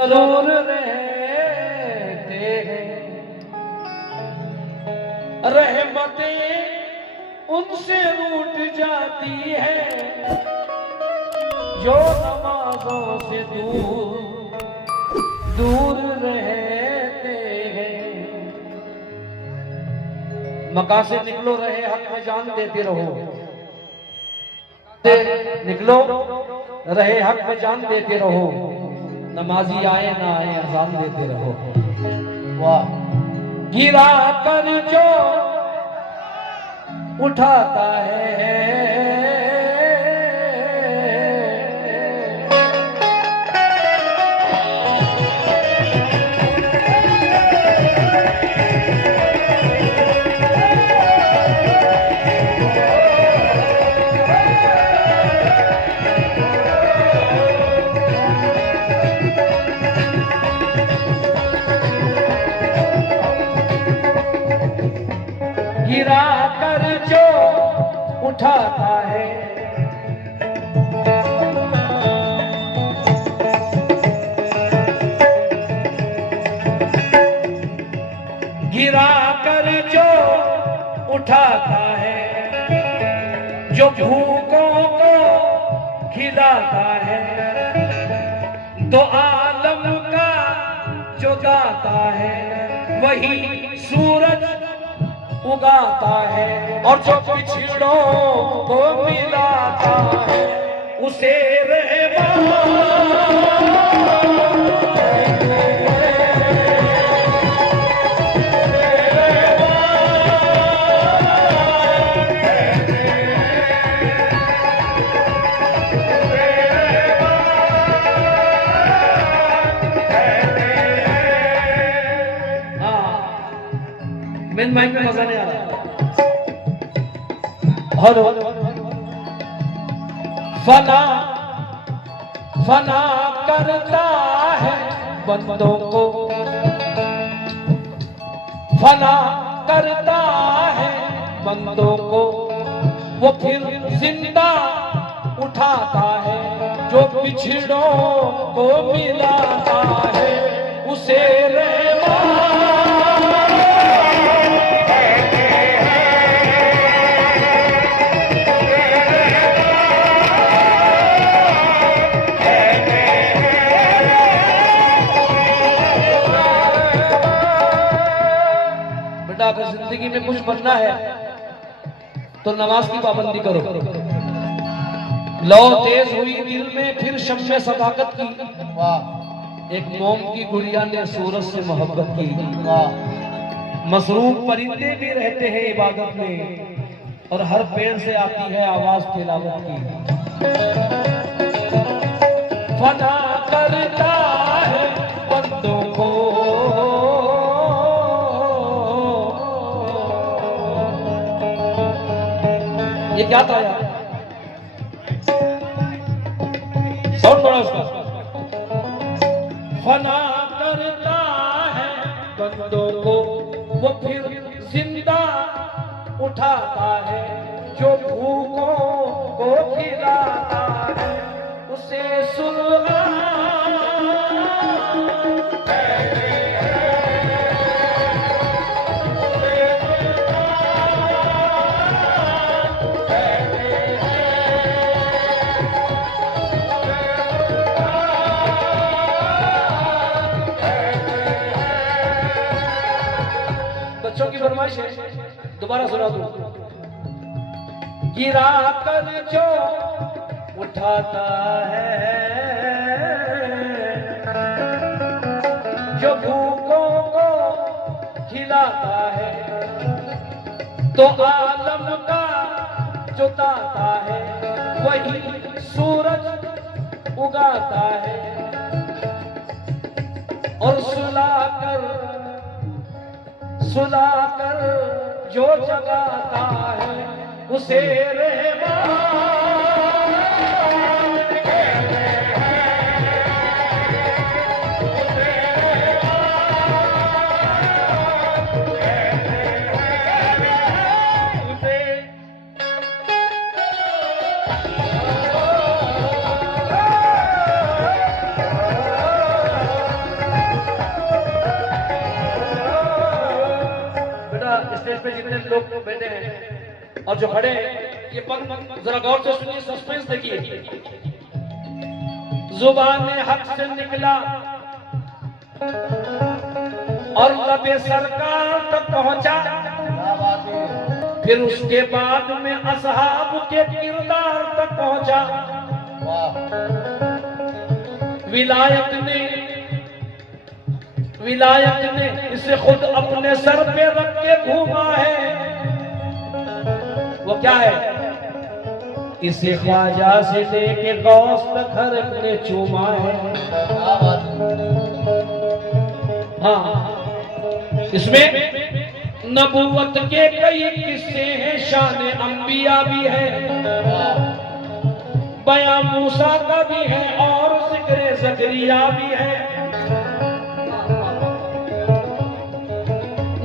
जरूर रहते हैं, रहमतें उनसे रूठ जाती है जो नमाजों से दूर दूर रहते हैं। मक्का से निकलो, रहे हक में जान देते रहो, निकलो रहे हक में जान देते रहो, नमाजी आए ना आए अजान देते रहो। वाह। गिरा कर जो उठाता है, गिरा कर जो उठाता है, गिरा कर जो उठाता है, जो भूखों को खिलाता है, तो आलम का जो गाता है वही सूरज उगाता है, और जो पिछड़ों को मिलाता है उसे मेन माइक में मजा नहीं आ रहा। हेलो। फना फना करता है बंदों को, फना करता है बंदों को, वो फिर जिंदा उठाता है, जो पिछड़ों को मिलाता है उसे अगर जिंदगी में कुछ बनना है तो नमाज की पाबंदी करो। लौ तेज हुई दिल में फिर शम्मे सदाकत की, वाह। एक मोम की गुड़िया ने सूरज से मोहब्बत की, वाह। मसरूफ परिंदे भी रहते हैं इबादत में, और हर पेड़ से आती है आवाज तिलावत की। फना करता है बंदों को, ये क्या था यार, साउंड बड़ा उसका। फना करता है बंदों को, वो फिर जिंदा उठाता है, जो भूखों को खिलाता है उसे सुलगा। बच्चों की फरमाइश है, दोबारा सुना दूं। गिरा कर जो उठाता है, जो भूखों को खिलाता है, तो आलम का जो दाता है वही सूरज उगाता है, और सुलाकर जो जगाता है उसे पे जितने लोग बैठे हैं और जो खड़े हैं, ये पल जरा गौर से सुनिए, सस्पेंस देखिए। जुबान हक से निकला और लबे सरकार तक पहुंचा, फिर उसके बाद में असहाब के किरदार तक पहुंचा। विलायत ने इसे खुद अपने सर पे रख के घूमा है। वो क्या है? इसे ख्वाजा से लेके गौस तक हर एक ने चूमा है। हाँ, इसमें नबूवत के कई किस्से हैं, शान अंबिया भी है, बयां मूसा का भी है और जिक्र ज़करिया भी है।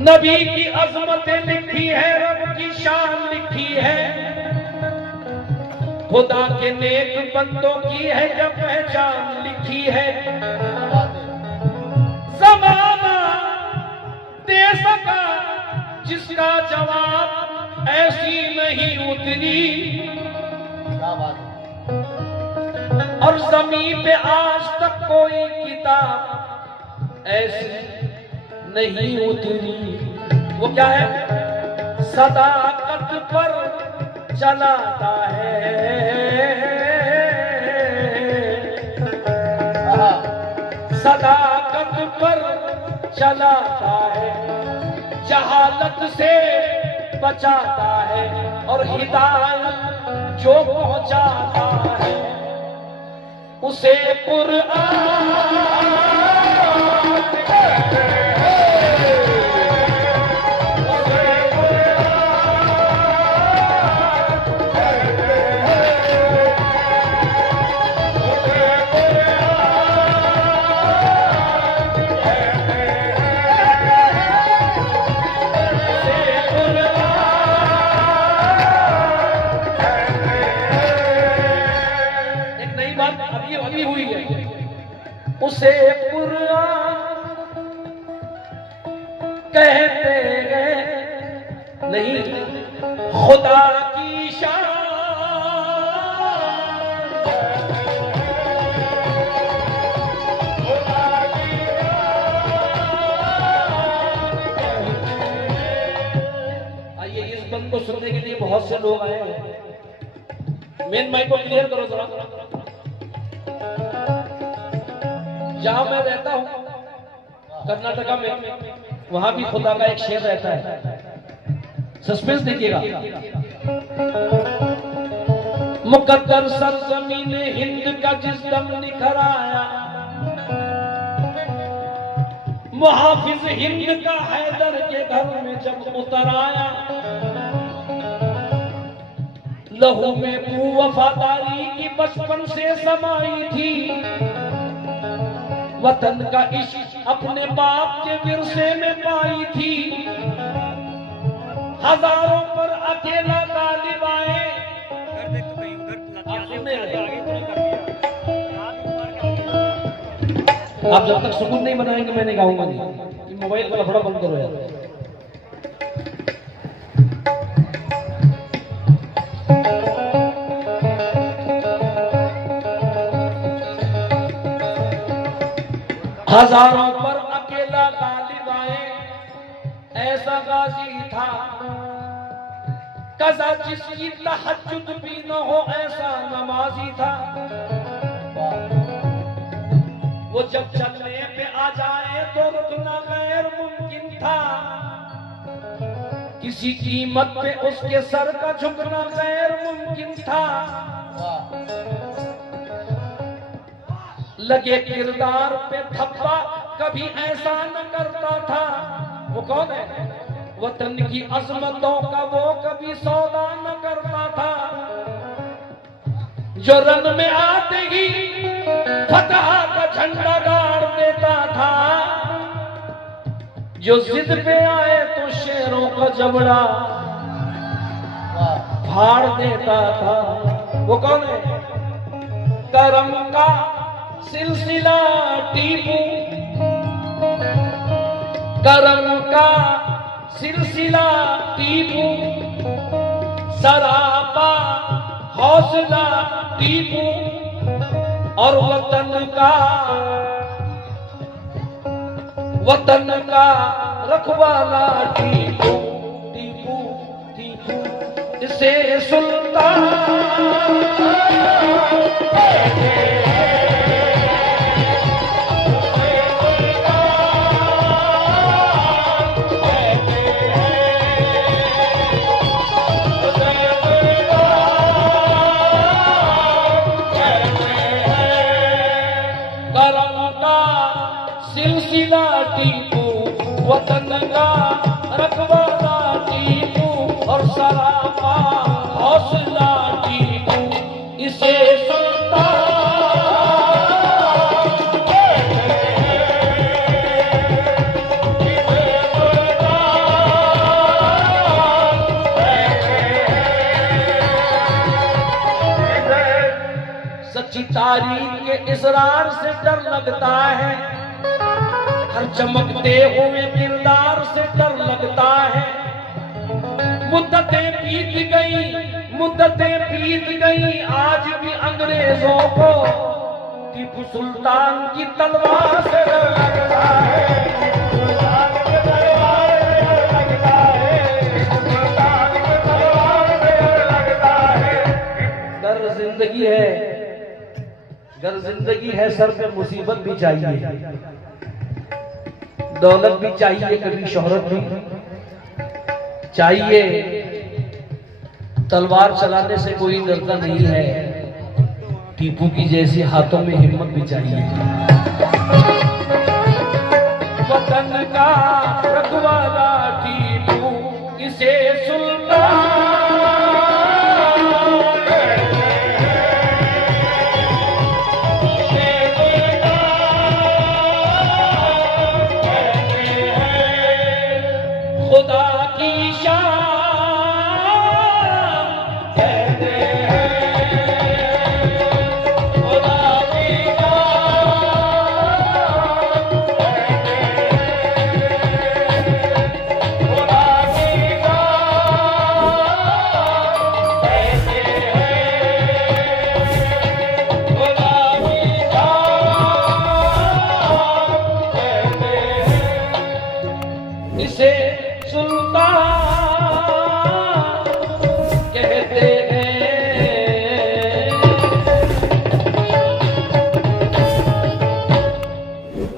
नबी की अजमतें लिखी है, रब की शान लिखी है, खुदा के नेक बंदों की है जब पहचान लिखी है। ज़माना दे सका जिसका जवाब ऐसी नहीं उतरी, और ज़मीन पे आज तक कोई किताब ऐसी नहीं उतरी। वो क्या है? सदाकत पर चलाता है, सदाकत पर चलाता है, जहालत से बचाता है, और हिदायत जो पहुंचाता है उसे कुरान कहते हैं। अभी हुई है, उसे कुरान कहते हैं, नहीं खुदा की शान। आइए, इस बंद को सुनने के लिए बहुत से लोग आए हैं। मेन माइक को क्लियर करो जरा। जहां मैं रहता हूं कर्नाटका में, वहां भी खुदा का एक शेर रहता है। सस्पेंस देखिएगा। मुकद्दर सरजमीन हिंद का जिस दम निखर आया, मुहाफिज हिंद का हैदर के घर में जब उतर आया, लहू में तू वफादारी की बचपन से समाई थी, वतन का इश्क अपने बाप के विरसे में पाई थी, हजारों पर अकेला गालिब आए। आप जब तक सुकून नहीं बनाएंगे मैं नहीं गाऊंगा। नहीं, मोबाइल का लफड़ा बंद करो यार। हजारों पर अकेला गालिब आए, ऐसा गाजी था कज़ा जिसकी तहज्जुद भी न हो, ऐसा नमाजी था। वो जब चलने पे आ जाए तो रुकना गैर मुमकिन था, किसी कीमत पे उसके सर का झुकना गैर मुमकिन था। लगे किरदार पे धब्बा कभी ऐसा न करता था। वो कौन है? वतन की अजमतों का वो कभी सौदा न करता था, जो रन में आते ही फतह का झंडा गाड़ देता था, जो जिद पे आए तो शेरों का जबड़ा फाड़ देता था। वो कौन है? करम का सिलसिला टीपू, करम का सिलसिला टीपू, सरापा हौसला टीपू, और वतन का रखवाला टीपू, टीपू टीपू इसे सुल्तान सिलसिला टीपू, वतन का रखवाला टीपू, और सरापा हौसला टीपू इसे सुल्तान सच्ची तारीख के इसरार से डर लगता है, हर चमकते हुए किरदार से डर लगता है। मुद्दतें बीत गई आज भी अंग्रेजों को टीपू सुल्तान की तलवार से डर लगता है। सुल्तान की तलवार से डर लगता है, सुल्तान की तलवार से डर लगता है। गर जिंदगी है सर पे मुसीबत भी चाहिए, दौलत भी चाहिए, कभी शोहरत भी चाहिए। तलवार चलाने से कोई डरता नहीं है, टीपू की जैसी हाथों में हिम्मत भी चाहिए। वतन का रखवाला टीपू इसे सुल्तान खुदा की शान कहते हैं, खुदा की शान कहते हैं, खुदा की शान कहते हैं, खुदा की शान कहते हैं इसे सुल्तान कहते हैं।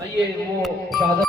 आइए वो शहादत